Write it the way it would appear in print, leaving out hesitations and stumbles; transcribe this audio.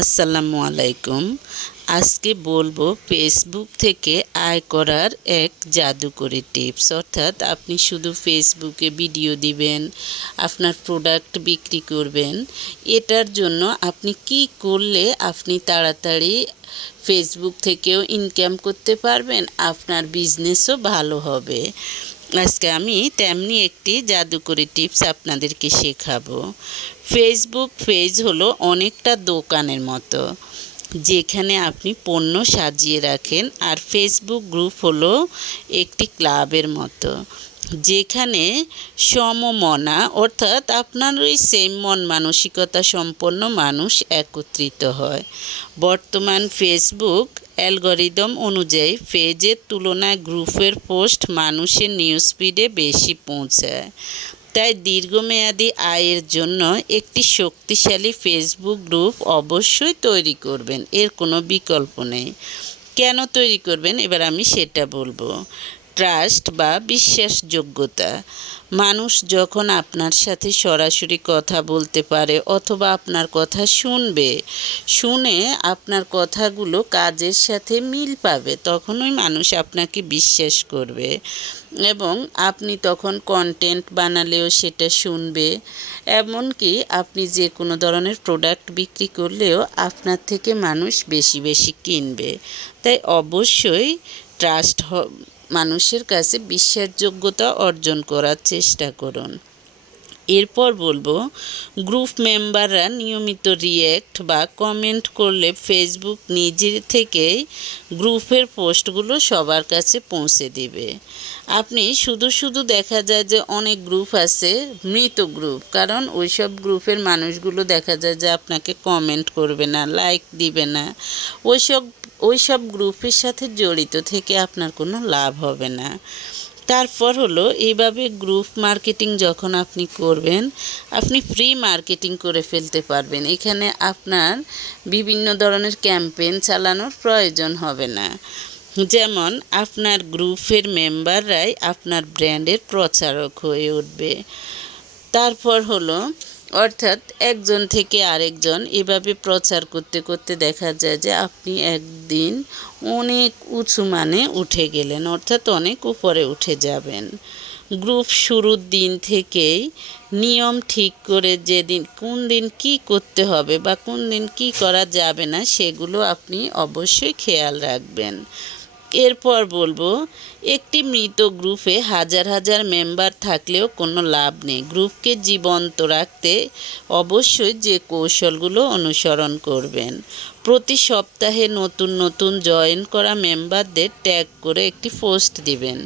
আসসালামু আলাইকুম। আজকে বলবো ফেসবুক থেকে আয় করার এক জাদুকরি টিপস। অর্থাৎ আপনি শুধু ফেসবুকে ভিডিও দিবেন, আপনার প্রোডাক্ট বিক্রি করবেন। এটার জন্য আপনি কি করলে আপনি তাড়াতাড়ি ফেসবুক থেকেও ইনকাম করতে পারবেন, আপনার বিজনেসও ভালো হবে। আজকে আমি তেমনি একটি জাদুকরি টিপস আপনাদেরকে শেখাবো। ফেসবুক পেজ হলো অনেকটা দোকানের মতো, যেখানে আপনি পণ্য সাজিয়ে রাখেন। আর ফেসবুক গ্রুপ হলো একটি ক্লাবের মতো, যেখানে সমমনা অর্থাৎ আপনার ওই সেম মন মানসিকতা সম্পন্ন মানুষ একত্রিত হয়। বর্তমান ফেসবুক অ্যালগরিদম অনুযায়ী পেজের তুলনায় গ্রুপের পোস্ট মানুষের নিউজ ফিডে বেশি পৌঁছায়। তাই দীর্ঘমেয়াদী আয়ের জন্য একটি শক্তিশালী ফেসবুক গ্রুপ অবশ্যই তৈরি করবেন, এর কোনো বিকল্প নেই। কেন তৈরি করবেন এবার আমি সেটা বলবো। ট্রাস্ট বা বিশ্বাসযোগ্যতা। মানুষ যখন আপনার সাথে সরাসরি কথা বলতে পারে অথবা আপনার কথা শুনে আপনার কথাগুলো কাজের সাথে মিল পাবে, তখনই মানুষ আপনাকে বিশ্বাস করবে এবং আপনি তখন কন্টেন্ট বানালেও সেটা শুনবে। এমনকি আপনি যে কোনো ধরনের প্রোডাক্ট বিক্রি করলেও আপনার থেকে মানুষ বেশি বেশি কিনবে। তাই অবশ্যই ট্রাস্ট মানুষের কাছে বিশ্বাসযোগ্যতা অর্জন করার চেষ্টা করুন। এরপর বলবো, গ্রুপ মেম্বাররা নিয়মিত রিয়্যাক্ট বা কমেন্ট করলে ফেসবুক নিজে থেকেই গ্রুপের পোস্টগুলো সবার কাছে পৌঁছে দেবে। আপনি শুধু দেখা যায় যে অনেক গ্রুপ আছে মৃত গ্রুপ, কারণ ওইসব গ্রুপের মানুষগুলো দেখা যায় যে আপনাকে কমেন্ট করবে না, লাইক দিবে না। ওইসব গ্রুপের সাথে জড়িত থেকে আপনার কোনো লাভ হবে না। তারপর হলো, এইভাবে গ্রুপ মার্কেটিং যখন আপনি করবেন, আপনি ফ্রি মার্কেটিং করে ফেলতে পারবেন। এখানে আপনার বিভিন্ন ধরনের ক্যাম্পেইন চালানোর প্রয়োজন হবে না। যেমন আপনার গ্রুপের মেম্বাররাই আপনার ব্র্যান্ডের প্রচারক হয়ে উঠবে। তারপর হলো, অর্থাৎ একজন থেকে আরেকজন এভাবে প্রচার করতে করতে দেখা যায় যে আপনি একদিন অনেক উঁচু মানে উঠে গেলেন, অর্থাৎ অনেক উপরে উঠে যাবেন। গ্রুপ শুরুর দিন থেকেই নিয়ম ঠিক করে কোন দিন কী করতে হবে বা কোন দিন কী করা যাবে না, সেগুলো আপনি অবশ্যই খেয়াল রাখবেন। এরপর বলবো, একটি মৃত গ্রুপে হাজার হাজার মেম্বার থাকলেও কোনো লাভ নেই। গ্রুপকে জীবন্ত রাখতে অবশ্যই যে কৌশলগুলো অনুসরণ করবেন। প্রতি সপ্তাহে নতুন নতুন জয়েন করা মেম্বারদের ট্যাগ করে একটি পোস্ট দিবেন,